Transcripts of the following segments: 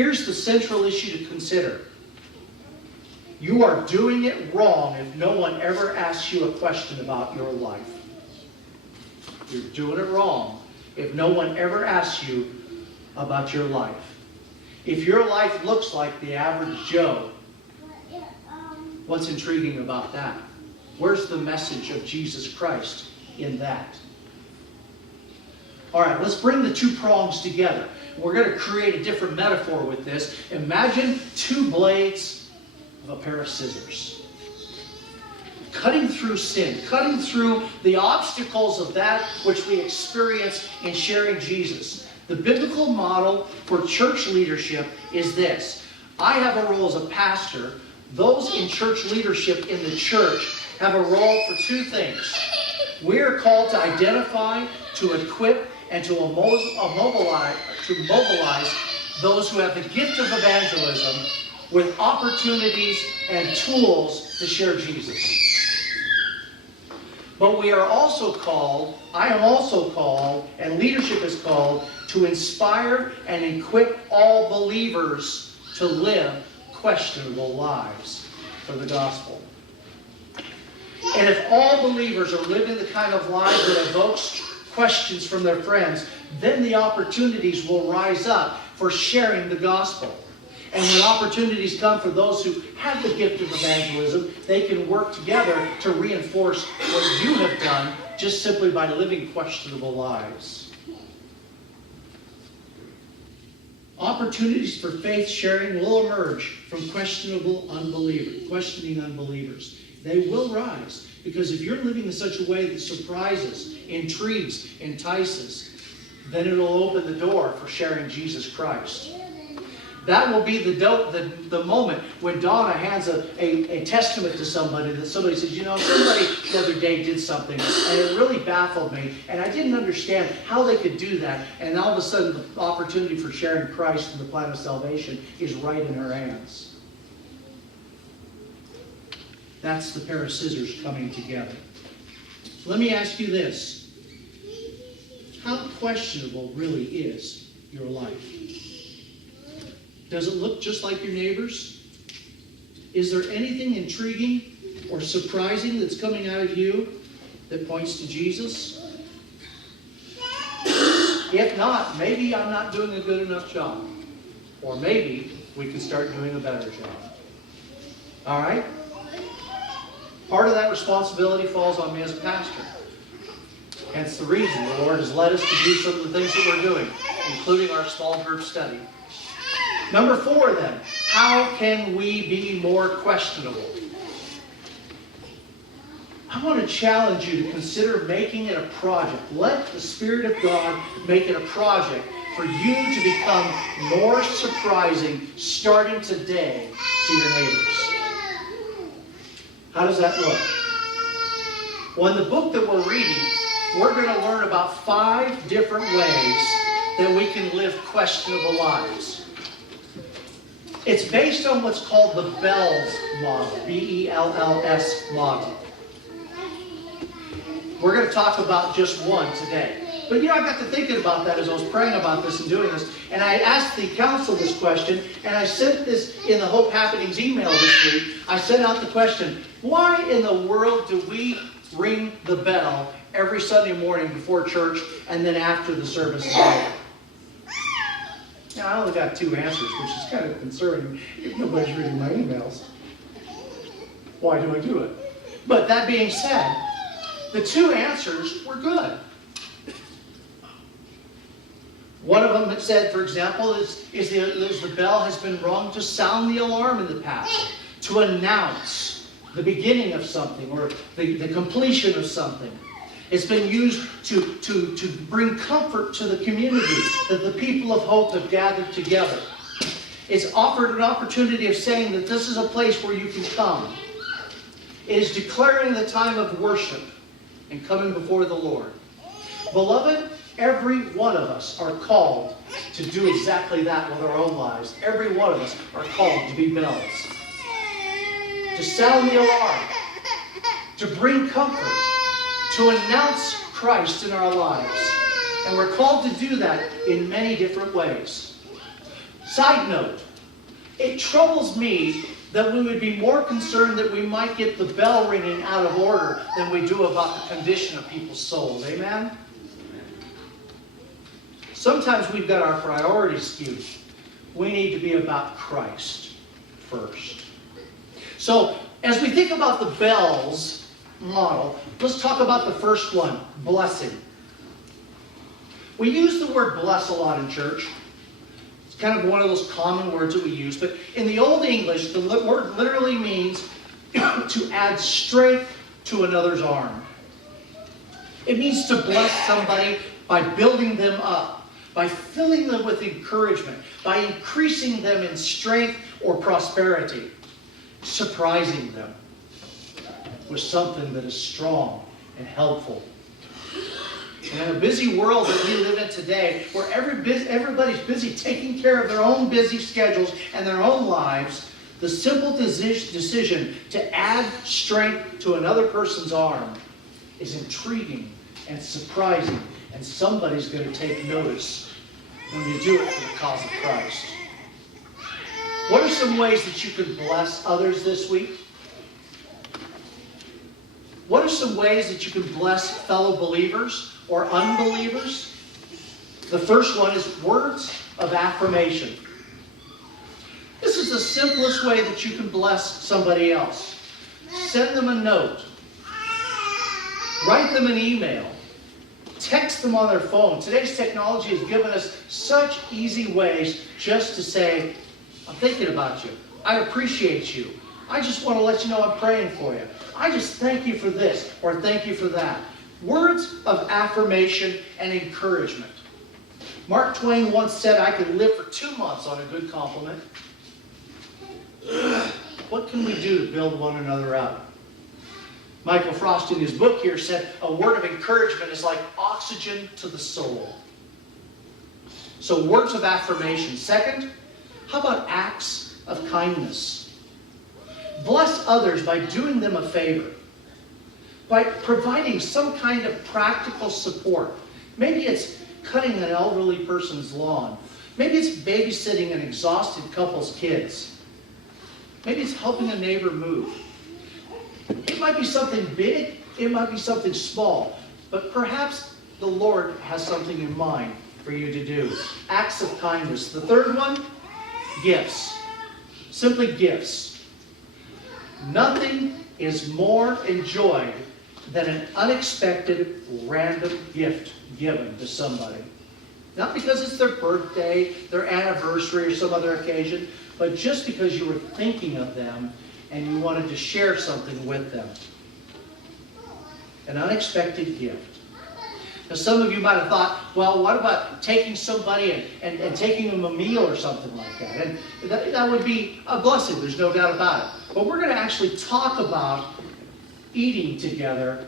Here's the central issue to consider. You are doing it wrong if no one ever asks you a question about your life. You're doing it wrong if no one ever asks you about your life. If your life looks like the average Joe, what's intriguing about that? Where's the message of Jesus Christ in that? All right, let's bring the two prongs together. We're going to create a different metaphor with this. Imagine two blades of a pair of scissors. Cutting through sin, cutting through the obstacles of that which we experience in sharing Jesus. The biblical model for church leadership is this. I have a role as a pastor. Those in church leadership in the church have a role for two things. We are called to identify, to equip, and to mobilize those who have the gift of evangelism with opportunities and tools to share Jesus. But we are also called, I am also called, and leadership is called, to inspire and equip all believers to live questionable lives for the gospel. And if all believers are living the kind of life that evokes questions from their friends, then the opportunities will rise up for sharing the gospel. And when opportunities come for those who have the gift of evangelism, they can work together to reinforce what you have done just simply by living questionable lives. Opportunities for faith sharing will emerge from questioning unbelievers. They will rise, because if you're living in such a way that surprises, intrigues, entices, then it'll open the door for sharing Jesus Christ. That will be the moment when Donna hands a testament to somebody, that somebody says, you know, somebody the other day did something, and it really baffled me, and I didn't understand how they could do that, and all of a sudden the opportunity for sharing Christ and the plan of salvation is right in her hands. That's the pair of scissors coming together. Let me ask you this. How questionable really is your life? Does it look just like your neighbor's? Is there anything intriguing or surprising that's coming out of you that points to Jesus? If not, maybe I'm not doing a good enough job. Or maybe we can start doing a better job. All right? Part of that responsibility falls on me as a pastor. Hence the reason the Lord has led us to do some of the things that we're doing, including our small group study. Number 4 then, how can we be more questionable? I want to challenge you to consider making it a project. Let the Spirit of God make it a project for you to become more surprising starting today to your neighbors. How does that look? Well, in the book that we're reading, we're going to learn about 5 different ways that we can live questionable lives. It's based on what's called the BELLS model, B-E-L-L-S model. We're going to talk about just one today. But you know, I got to thinking about that as I was praying about this and doing this. And I asked the council this question, and I sent this in the Hope Happenings email this week. I sent out the question, why in the world do we ring the bell every Sunday morning before church and then after the service is over? Now, I only got 2 answers, which is kind of concerning if nobody's reading my emails. Why do I do it? But that being said, the 2 answers were good. One of them that said, for example, is the bell has been rung to sound the alarm in the past, to announce the beginning of something or the completion of something. It's been used to bring comfort to the community that the people of hope have gathered together. It's offered an opportunity of saying that this is a place where you can come. It is declaring the time of worship and coming before the Lord. Beloved, every one of us are called to do exactly that with our own lives. Every one of us are called to be bells. To sound the alarm. To bring comfort. To announce Christ in our lives. And we're called to do that in many different ways. Side note, it troubles me that we would be more concerned that we might get the bell ringing out of order than we do about the condition of people's souls. Amen? Sometimes we've got our priorities skewed. We need to be about Christ first. So, as we think about the bells model, let's talk about the first one, blessing. We use the word bless a lot in church. It's kind of one of those common words that we use. But in the Old English, the word literally means to add strength to another's arm. It means to bless somebody by building them up, by filling them with encouragement, by increasing them in strength or prosperity, surprising them with something that is strong and helpful. And in a busy world that we live in today, where everybody's busy taking care of their own busy schedules and their own lives, the simple decision to add strength to another person's arm is intriguing and surprising, and somebody's going to take notice when you do it for the cause of Christ. What are some ways that you can bless others this week? What are some ways that you can bless fellow believers or unbelievers? The first one is words of affirmation. This is the simplest way that you can bless somebody else. Send them a note. Write them an email. Text them on their phone. Today's technology has given us such easy ways just to say, I'm thinking about you. I appreciate you. I just want to let you know I'm praying for you. I just thank you for this or thank you for that. Words of affirmation and encouragement. Mark Twain once said, I could live for 2 months on a good compliment. What can we do to build one another up? Michael Frost in his book here said, a word of encouragement is like oxygen to the soul. So words of affirmation. Second, how about acts of kindness? Bless others by doing them a favor, by providing some kind of practical support. Maybe it's cutting an elderly person's lawn. Maybe it's babysitting an exhausted couple's kids. Maybe it's helping a neighbor move. It might be something big, it might be something small, but perhaps the Lord has something in mind for you to do. Acts of kindness. The third one, gifts. Simply gifts. Nothing is more enjoyed than an unexpected random gift given to somebody. Not because it's their birthday, their anniversary, or some other occasion, but just because you were thinking of them and you wanted to share something with them. An unexpected gift. Now some of you might have thought, well, what about taking somebody and taking them a meal or something like that? And that would be a blessing, there's no doubt about it. But we're going to actually talk about eating together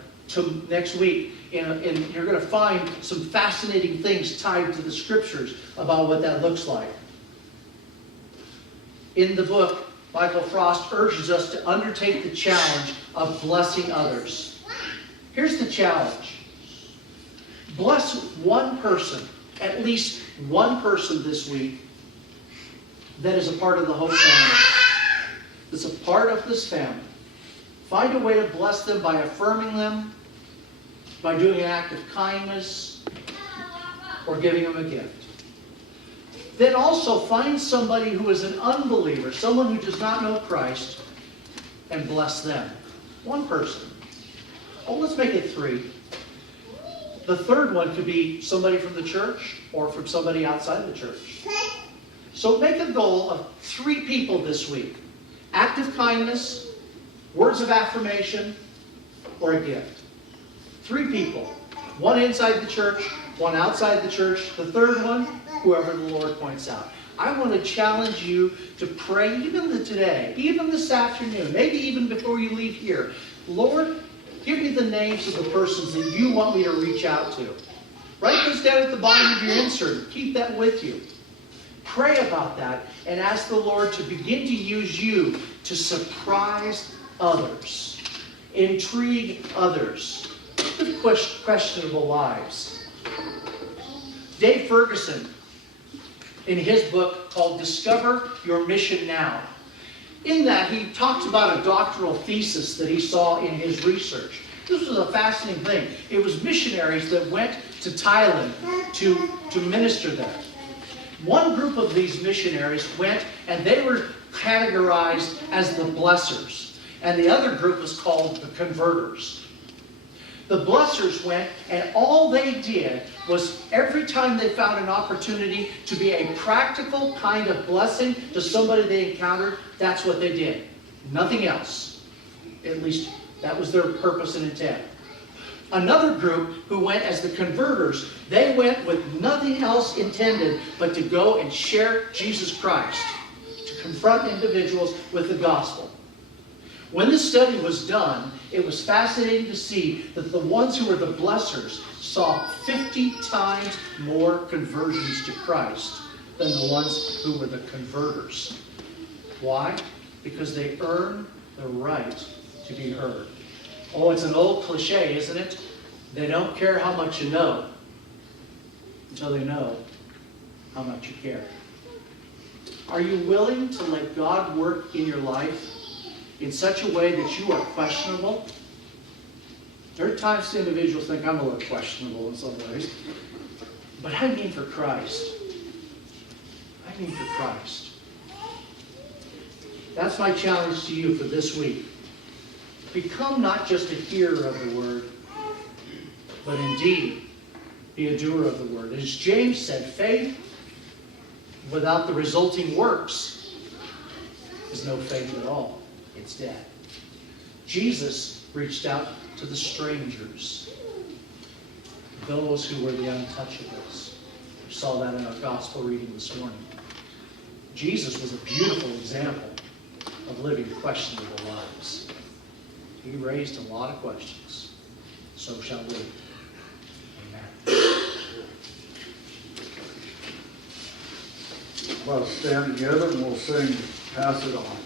next week. And you're going to find some fascinating things tied to the scriptures about what that looks like. In the book, Michael Frost urges us to undertake the challenge of blessing others. Here's the challenge. Bless one person, at least one person this week, that is a part of the Hope family. That's a part of this family. Find a way to bless them by affirming them, by doing an act of kindness, or giving them a gift. Then also find somebody who is an unbeliever, someone who does not know Christ, and bless them. One person. Oh, let's make it 3. The third one could be somebody from the church or from somebody outside the church. So make a goal of 3 people this week. Act of kindness, words of affirmation, or a gift. 3 people. 1 inside the church, 1 outside the church. The third one, whoever the Lord points out. I want to challenge you to pray even today, even this afternoon, maybe even before you leave here. Lord, give me the names of the persons that you want me to reach out to. Write those down at the bottom of your insert. Keep that with you. Pray about that and ask the Lord to begin to use you to surprise others, intrigue others with questionable lives. Dave Ferguson, in his book, called Discover Your Mission Now. In that, he talked about a doctoral thesis that he saw in his research. This was a fascinating thing. It was missionaries that went to Thailand to minister there. One group of these missionaries went and they were categorized as the blessers. And the other group was called the converters. The blessers went and all they did was every time they found an opportunity to be a practical kind of blessing to somebody they encountered, that's what they did. Nothing else. At least that was their purpose and intent. Another group who went as the converters, they went with nothing else intended but to go and share Jesus Christ, to confront individuals with the gospel. When this study was done, it was fascinating to see that the ones who were the blessers saw 50 times more conversions to Christ than the ones who were the converters. Why? Because they earned the right to be heard. Oh, it's an old cliche, isn't it? They don't care how much you know until they know how much you care. Are you willing to let God work in your life in such a way that you are questionable? There are times individuals think I'm a little questionable in some ways. But I mean for Christ. I mean for Christ. That's my challenge to you for this week. Become not just a hearer of the word, but indeed be a doer of the word. As James said, faith without the resulting works is no faith at all. It's dead. Jesus reached out to the strangers, those who were the untouchables. We saw that in our gospel reading this morning. Jesus was a beautiful example of living questionable lives. He raised a lot of questions. So shall we. Amen. Let's stand together and we'll sing Pass It On.